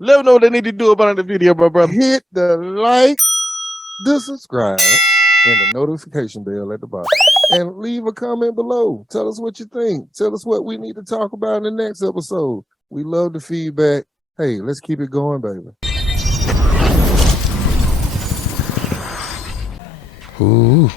Let them know what they need to do about the video, my brother. Hit the like, the subscribe, and the notification bell at the bottom. And leave a comment below. Tell us what you think. Tell us what we need to talk about in the next episode. We love the feedback. Hey, let's keep it going, baby. Ooh.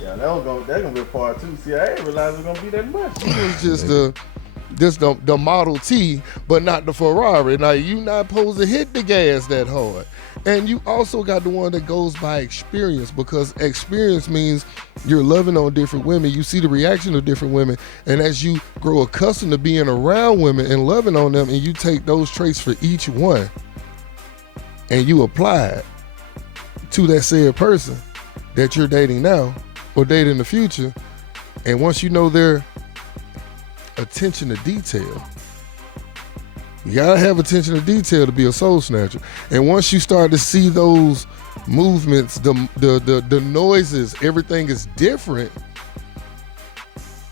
Yeah, that's gonna be a part 2. See, I didn't realize it was gonna be that much. It was just the Model T, but not the Ferrari. Now, you not supposed to hit the gas that hard. And you also got the one that goes by experience, because experience means you're loving on different women. You see the reaction of different women. And as you grow accustomed to being around women and loving on them, and you take those traits for each one and you apply it to that said person that you're dating now or dating in the future. And once you know their attention to detail, you gotta have attention to detail to be a soul snatcher. And once you start to see those movements, the noises, everything is different,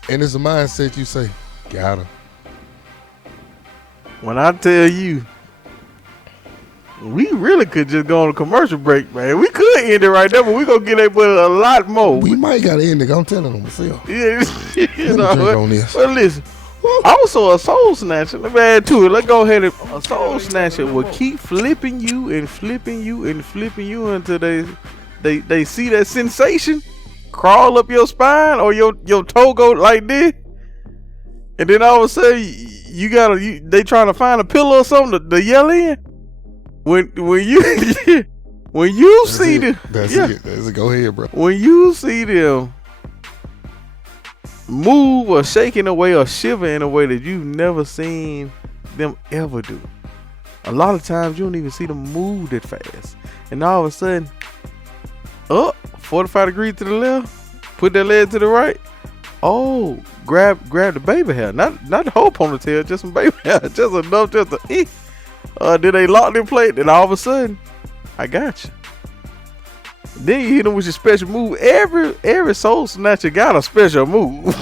and it's a mindset, you say, got her. When I tell you, we really could just go on a commercial break, man. We could end it right there, but we gonna get able to a lot more. We might gotta end it. I'm telling them myself. Yeah, you know, drink on this. But listen, also a soul snatcher. Let me add to it. Let's go ahead and a soul snatcher will keep flipping you and flipping you and flipping you until they see that sensation crawl up your spine or your toe go like this, and then all of a sudden they trying to find a pillow or something to yell in. When you see them, that's it. Go ahead, bro. When you see them move or shake in a way or shiver in a way that you've never seen them ever do. A lot of times you don't even see them move that fast, and all of a sudden, 45 degrees to the left, put that leg to the right. Oh, grab the baby hair, not the whole ponytail, just some baby hair, just enough just to. Then they locked in plate, and all of a sudden, I got you. Then you hit them with your special move. Every soul snatcher got a special move.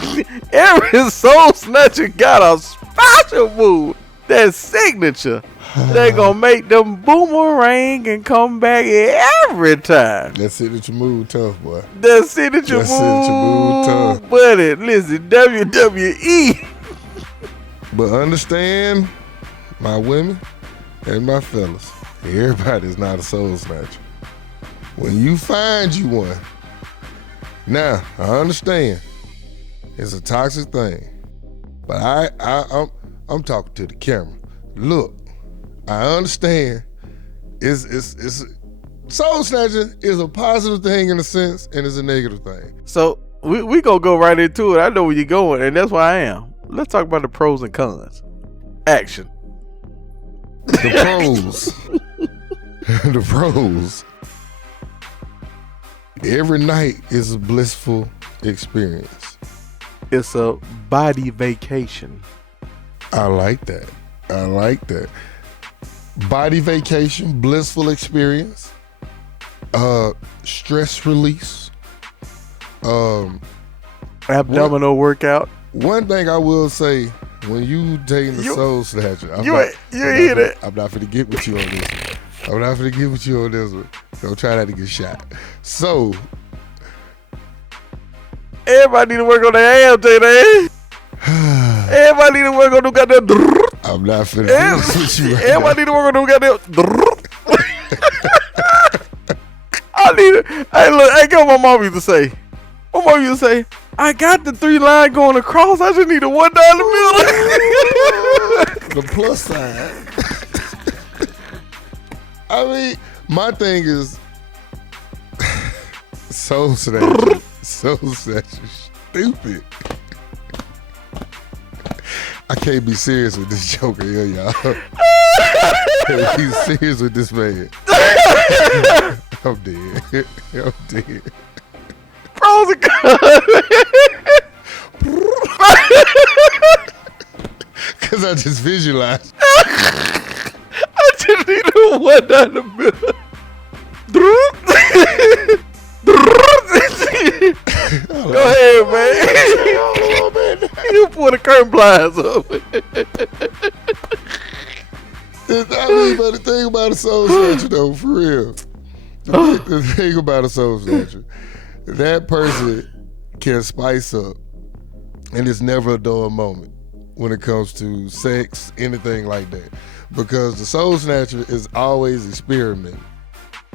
Every soul snatcher got a special move. That signature. They gonna make them boomerang and come back every time. That signature move tough, boy. That signature move tough. Buddy, listen, WWE. But understand, my women and my fellas, everybody's not a soul snatcher. When you find you one, now I understand it's a toxic thing, but I'm talking to the camera. Look, I understand it's soul snatching is a positive thing in a sense, and it's a negative thing. So we gonna go right into it. I know where you're going, and that's where I am. Let's talk about the pros and cons. Action. The pros. The pros. Every night is a blissful experience. It's a body vacation. I like that. Body vacation, blissful experience, stress release, abdominal workout. One thing I will say, when you dating the soul snatcher, I'm not finna get with you on this one. I'm not finna get with you on this one. Don't try not to get shot. So, everybody need to work on their abs, Jay. Everybody need to work on them goddamn. I'm not finna do this with you right now. Everybody need to work on them goddamn. I need it. Hey, look, hey, go what my mom used to say. My mom used to say, I got the 3 line going across. I just need a 1 down the middle. The plus side. I mean, my thing is soul snatcher. Soul snatcher, stupid. I can't be serious with this joker here, y'all. I can't be serious with this man. I'm dead. I'm dead. Pros and cons. Because I just visualized. I just need a 1 down the middle. Go ahead, man. You put the curtain blinds up. But the thing about a soul snatcher, though, for real, the thing about a soul snatcher, that person can spice up, and it's never a dull moment when it comes to sex, anything like that, because the soul snatcher is always experimenting.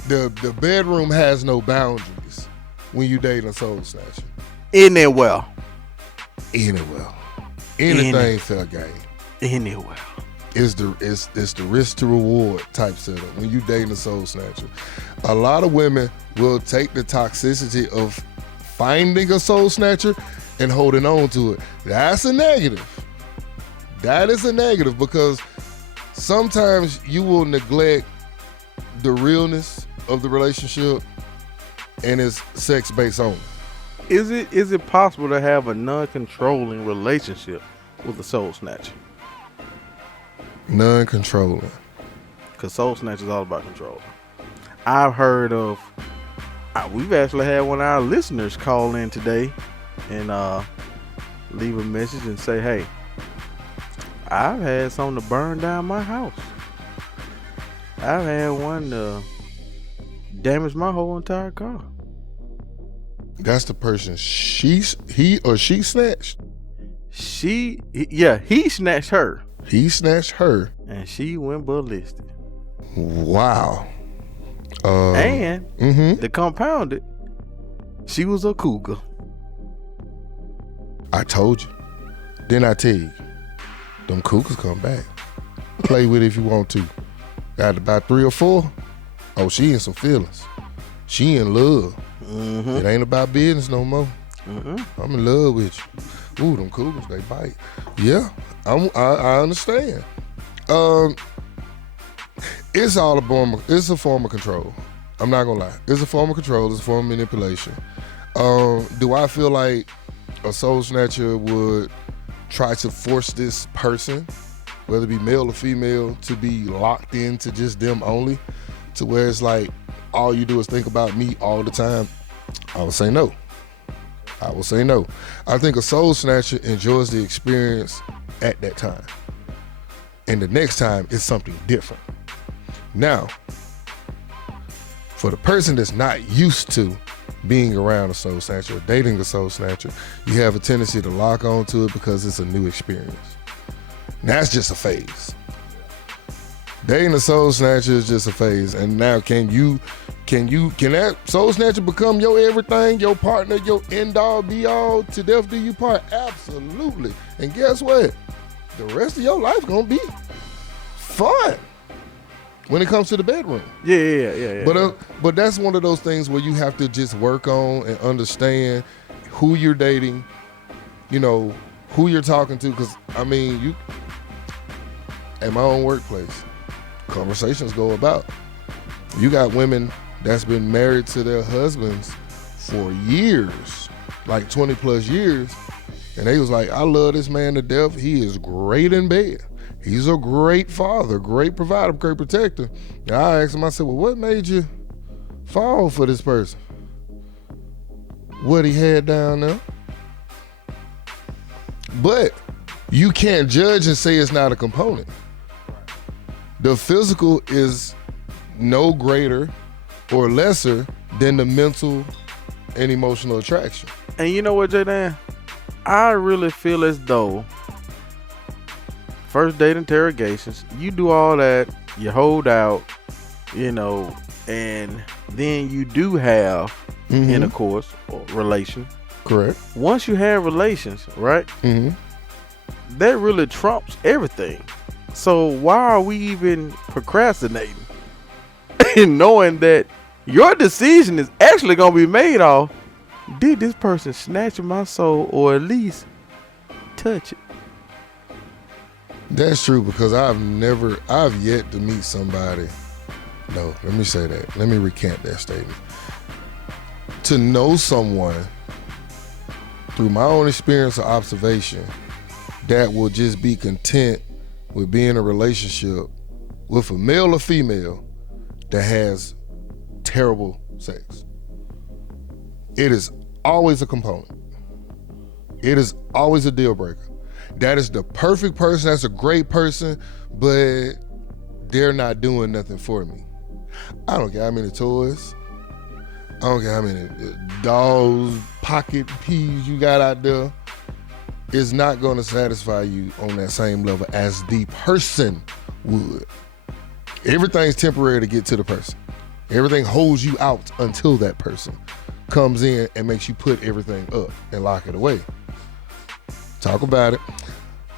The bedroom has no boundaries when you date a soul snatcher. Anywhere. Anything fair game. Anywhere. It's the risk to reward type setup when you dating a soul snatcher. A lot of women will take the toxicity of finding a soul snatcher and holding on to it. That's a negative. That is a negative, because sometimes you will neglect the realness of the relationship and it's sex based only. Is it possible to have a non-controlling relationship with a soul snatcher? Non-controlling. Because soul snatcher is all about control. I've heard of, we've actually had one of our listeners call in today and leave a message and say, hey, I've had something to burn down my house. I've had one to damage my whole entire car. That's the person he or she snatched? He snatched her. He snatched her. And she went ballistic. Wow. And to compound it, she was a cougar. I told you. Didn't I tell you? Them cougars come back. Play with it if you want to. Got about 3 or 4. Oh, she in some feelings. She in love. It ain't about business no more. I'm in love with you. Ooh, them cougars, they bite. Yeah, I understand. It's a form of control. I'm not gonna lie. It's a form of control. It's a form of manipulation. Do I feel like a soul snatcher would try to force this person, whether it be male or female, to be locked into just them only, to where it's like all you do is think about me all the time? I would say no. I think a soul snatcher enjoys the experience at that time. And the next time it's something different. Now, for the person that's not used to being around a soul snatcher or dating a soul snatcher, you have a tendency to lock on to it because it's a new experience. Now, that's just a phase. Dating a soul snatcher is just a phase. And now can that soul snatcher become your everything, your partner, your end all be all, to death do you part? Absolutely. And guess what? The rest of your life gonna be fun when it comes to the bedroom. Yeah. But that's one of those things where you have to just work on and understand who you're dating, who you're talking to. Because at my own workplace, conversations go about. You got women that's been married to their husbands for years, like 20 plus years, and they was like, I love this man to death. He is great in bed. He's a great father, great provider, great protector. And I asked him, I said, well, what made you fall for this person? What he had down there? But you can't judge and say it's not a component. The physical is no greater or lesser than the mental and emotional attraction. And you know what, J-Dan? I really feel as though first date interrogations, you do all that, you hold out, and then you do have intercourse or relation. Correct. Once you have relations, right? That really trumps everything. So why are we even procrastinating? Knowing that your decision is actually going to be made off, did this person snatch my soul or at least touch it? That's true, because I've yet to meet somebody. No, let me say that. Let me recant that statement. To know someone through my own experience or observation that will just be content with being in a relationship with a male or female that has terrible sex. It is always a component. It is always a deal breaker. That is the perfect person. That's a great person, but they're not doing nothing for me. I don't care how many toys. I don't care how many dolls, pocket peas you got out there. It's not going to satisfy you on that same level as the person would. Everything's temporary to get to the person. Everything holds you out until that person comes in and makes you put everything up and lock it away. Talk about it.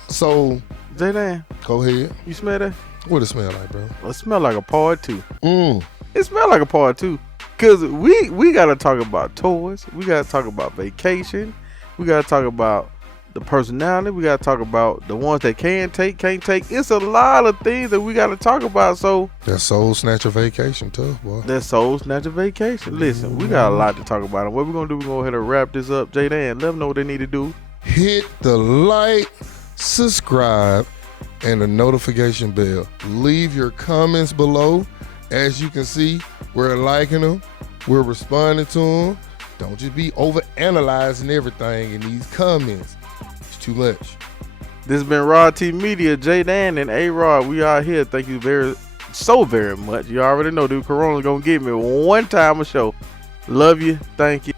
So, J-Dan, go ahead. you smell that? What it smell like, bro? It smell like a part 2. Mm. It smell like a part 2. Cause we gotta talk about toys. We gotta talk about vacation. We gotta talk about the personality. We gotta talk about the ones that can't take. It's a lot of things that we gotta talk about. So that soul snatcher vacation tough, boy. That soul snatcher vacation. Listen, we got a lot to talk about. And what we're gonna do, we're gonna go ahead and wrap this up. J-Dan, let them know what they need to do. Hit the like, subscribe, and the notification bell. Leave your comments below. As you can see, we're liking them. We're responding to them. Don't just be over analyzing everything in these comments. It's too much. This has been Rod T Media, J-Dan and A-Rod. We are here. Thank you so very much. You already know, dude. Corona's gonna give me one time a show. Love you. Thank you.